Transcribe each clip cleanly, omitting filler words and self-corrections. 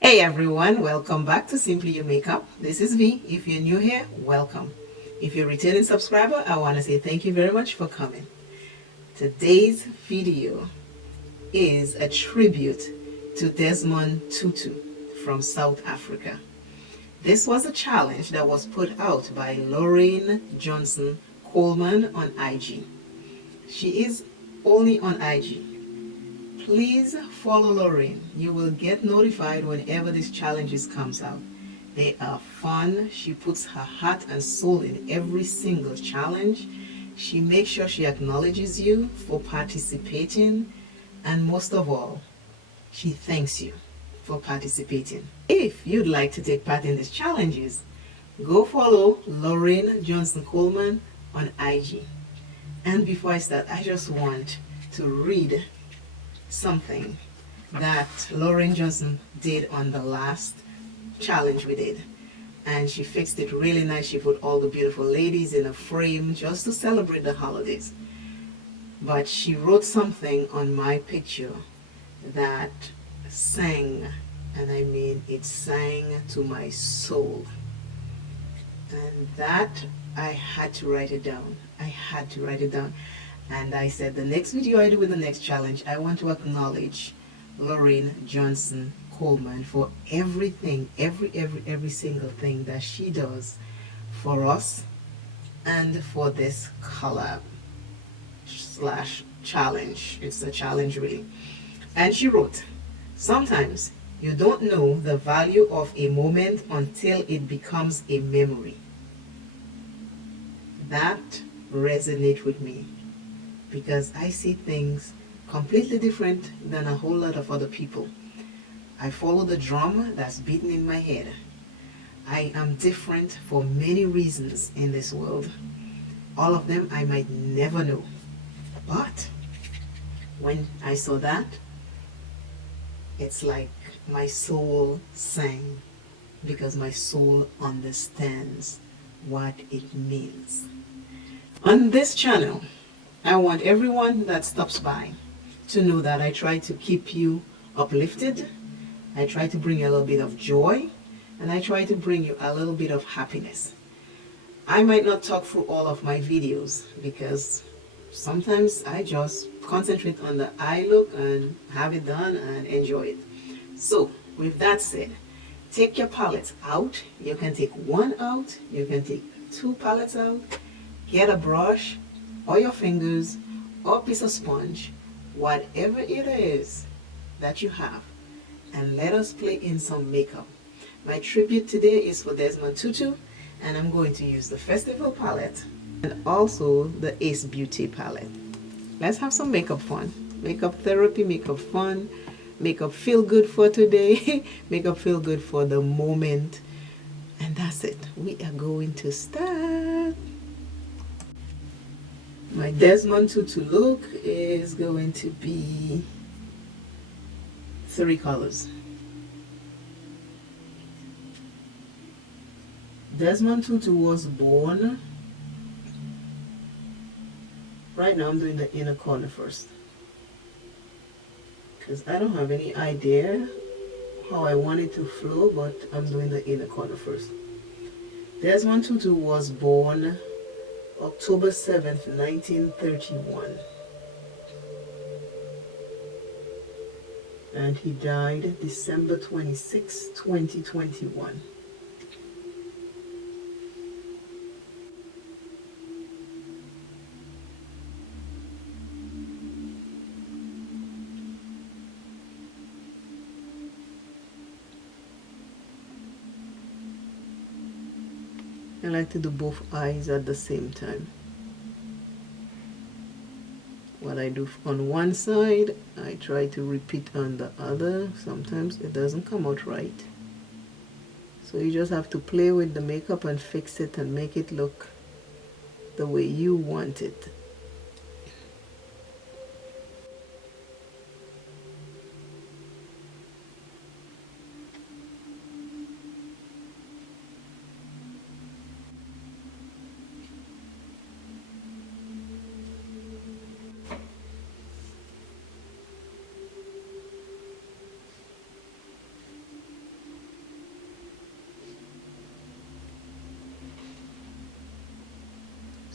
Hey everyone, welcome back to Simply Your Makeup. This is V. If you're new here, welcome. If you're a returning subscriber, I want to say thank you very much for coming. Today's video is a tribute to Desmond Tutu from South Africa. This was a challenge that was put out by Lorraine Johnson Coleman on IG. She is only on IG. Please follow Lorraine. You will get notified whenever this challenges comes out. They are fun. She puts her heart and soul in every single challenge. She makes sure she acknowledges you for participating, and most of all, she thanks you for participating. If you'd like to take part in these challenges, go follow Lorraine Johnson Coleman on IG. And before I start, I just want to read something that Lauren Johnson did on the last challenge we did. And she fixed it really nice. She put all the beautiful ladies in a frame just to celebrate the holidays. But she wrote something on my picture that sang, and I mean it sang to my soul. And that I had to write it down. I had to write it down. And I said the next video I do with the next challenge, I want to acknowledge Lorraine Johnson Coleman for everything, every single thing that she does for us and for this collab slash challenge. It's a challenge really. And she wrote, sometimes you don't know the value of a moment until it becomes a memory. That resonates with me, because I see things completely different than a whole lot of other people. I follow the drum that's beating in my head. I am different for many reasons in this world. All of them I might never know. But when I saw that, it's like my soul sang, because my soul understands what it means. On this channel, I want everyone that stops by to know that I try to keep you uplifted. I try to bring you a little bit of joy, and I try to bring you a little bit of happiness. I might not talk through all of my videos because sometimes I just concentrate on the eye look and have it done and enjoy it. So with that said, take your palettes out. You can take one out, you can take two palettes out, get a brush or your fingers or a piece of sponge, whatever it is that you have, and let us play in some makeup. My tribute today is for Desmond Tutu, and I'm going to use the Festival palette and also the Ace Beauty palette. Let's have some makeup fun. Makeup therapy, makeup fun, makeup feel good for today, makeup feel good for the moment. And that's it. We are going to start. My Desmond Tutu look is going to be 3 colors. Desmond Tutu was born, right now I'm doing the inner corner first, because I don't have any idea how I want it to flow, but I'm doing the inner corner first. Desmond Tutu was born October 7th, 1931. And he died December 26, 2021. I like to do both eyes at the same time. What I do on one side, I try to repeat on the other. Sometimes it doesn't come out right. So you just have to play with the makeup and fix it and make it look the way you want it.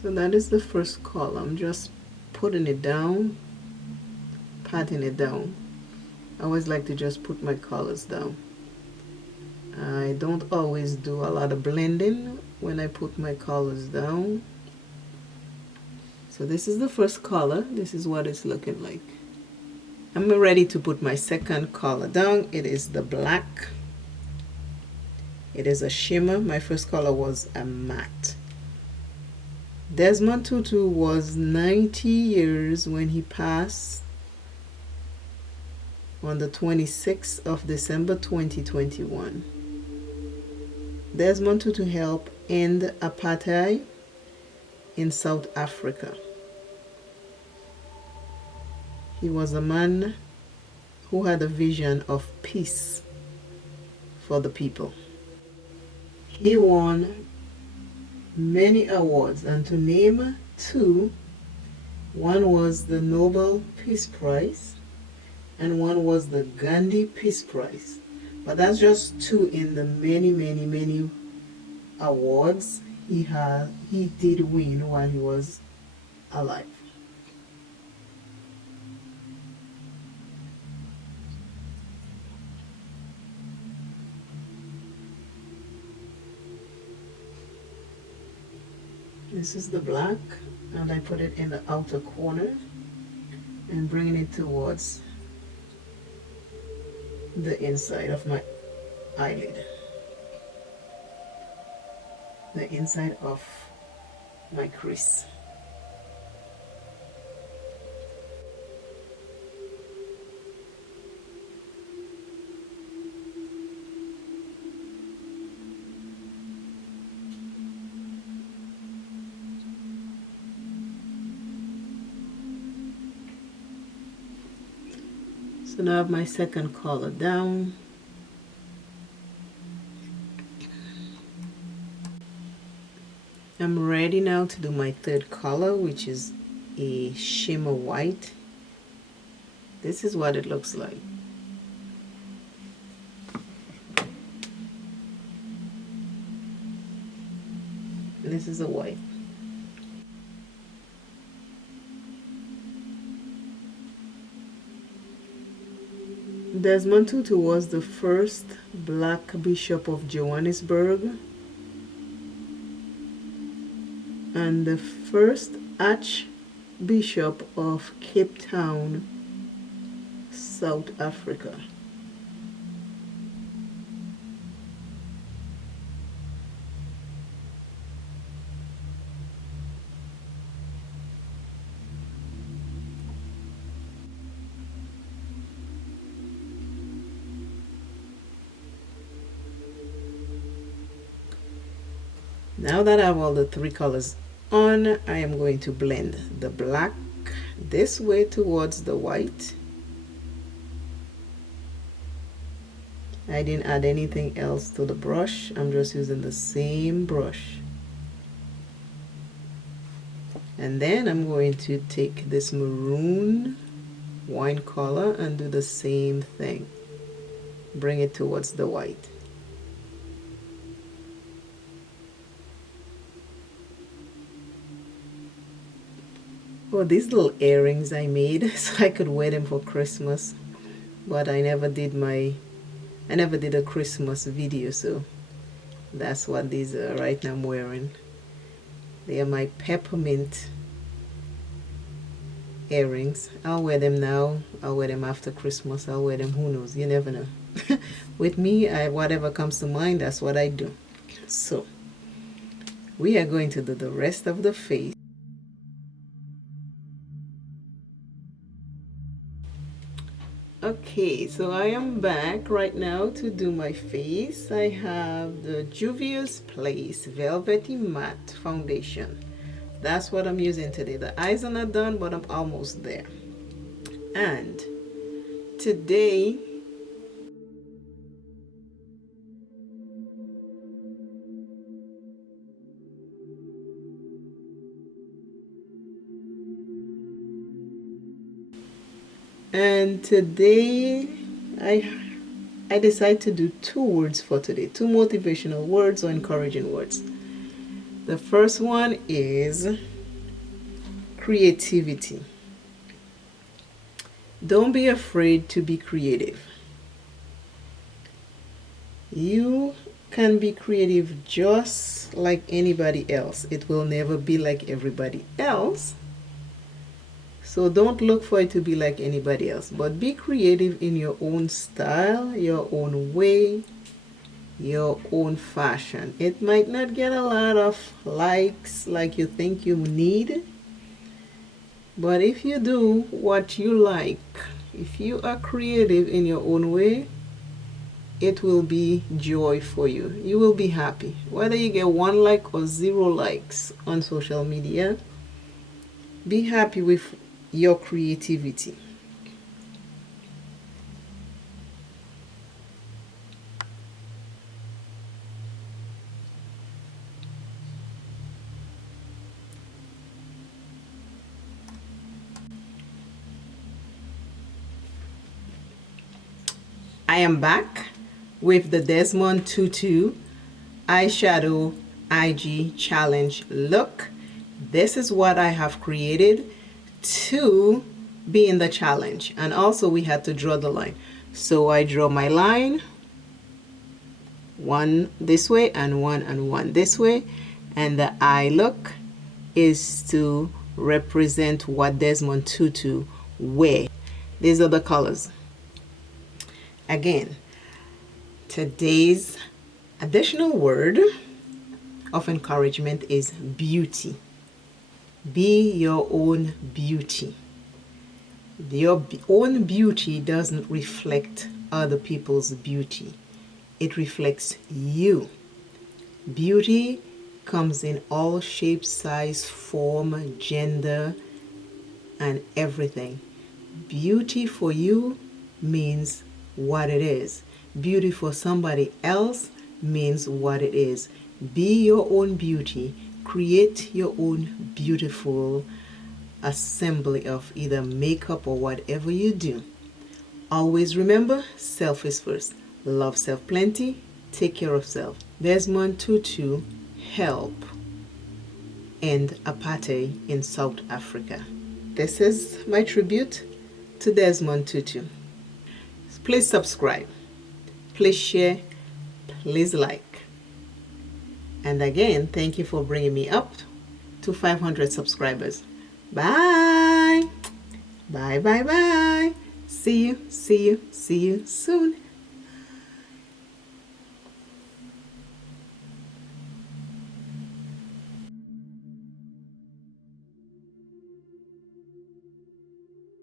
So that is the first column. Just putting it down, patting it down. I always like to just put my colors down. I don't always do a lot of blending when I put my colors down. So this is the first color. This is what it's looking like. I'm ready to put my second color down. It is the black. It is a shimmer. My first color was a matte. Desmond Tutu was 90 years when he passed on the 26th of December 2021. Desmond Tutu helped end apartheid in South Africa. He was a man who had a vision of peace for the people. He won many awards, and to name two, one was the Nobel Peace Prize and one was the Gandhi Peace Prize. But that's just two in the many awards he did win while he was alive. This is the black, and I put it in the outer corner and bringing it towards the inside of my eyelid, the inside of my crease. So now I have my second color down. I'm ready now to do my third color, which is a shimmer white. This is what it looks like. This is a white. Desmond Tutu was the first black bishop of Johannesburg and the first Archbishop of Cape Town, South Africa. Now that I have all the three colors on, I am going to blend the black this way towards the white. I didn't add anything else to the brush. I'm just using the same brush. And then I'm going to take this maroon wine color and do the same thing. Bring it towards the white. Oh, these little earrings I made so I could wear them for Christmas, but I never did a Christmas video, so that's what these are right now I'm wearing. They are my peppermint earrings. I'll wear them now, I'll wear them after Christmas, I'll wear them, who knows, you never know. With me, whatever comes to mind, that's what I do. So we are going to do the rest of the face. Okay, so I am back right now to do my face. I have the JUVIA'S Place Velvety Matte Foundation. That's what I'm using today. The eyes are not done, but I'm almost there. And today, I decided to do two words for today, two motivational words or encouraging words. The first one is creativity. Don't be afraid to be creative. You can be creative just like anybody else. It will never be like everybody else. So don't look for it to be like anybody else, but be creative in your own style, your own way, your own fashion. It might not get a lot of likes like you think you need, but if you do what you like, if you are creative in your own way, it will be joy for you. You will be happy. Whether you get 1 like or 0 likes on social media, be happy with your creativity. I am back with the Desmond Tutu eyeshadow IG challenge look. This is what I have created to be in the challenge, and also we had to draw the line. So I draw my line, one this way and one this way, and the eye look is to represent what Desmond Tutu wear. These are the colors. Again, today's additional word of encouragement is beauty. Be your own beauty. Your own beauty doesn't reflect other people's beauty. It reflects you. Beauty comes in all shapes, size, form, gender, and everything. Beauty for you means what it is. Beauty for somebody else means what it is. Be your own beauty. Create your own beautiful assembly of either makeup or whatever you do. Always remember, self is first. Love self plenty. Take care of self. Desmond Tutu, help end apartheid in South Africa. This is my tribute to Desmond Tutu. Please subscribe. Please share. Please like. And again, thank you for bringing me up to 500 subscribers. Bye. Bye, bye, bye. See you soon.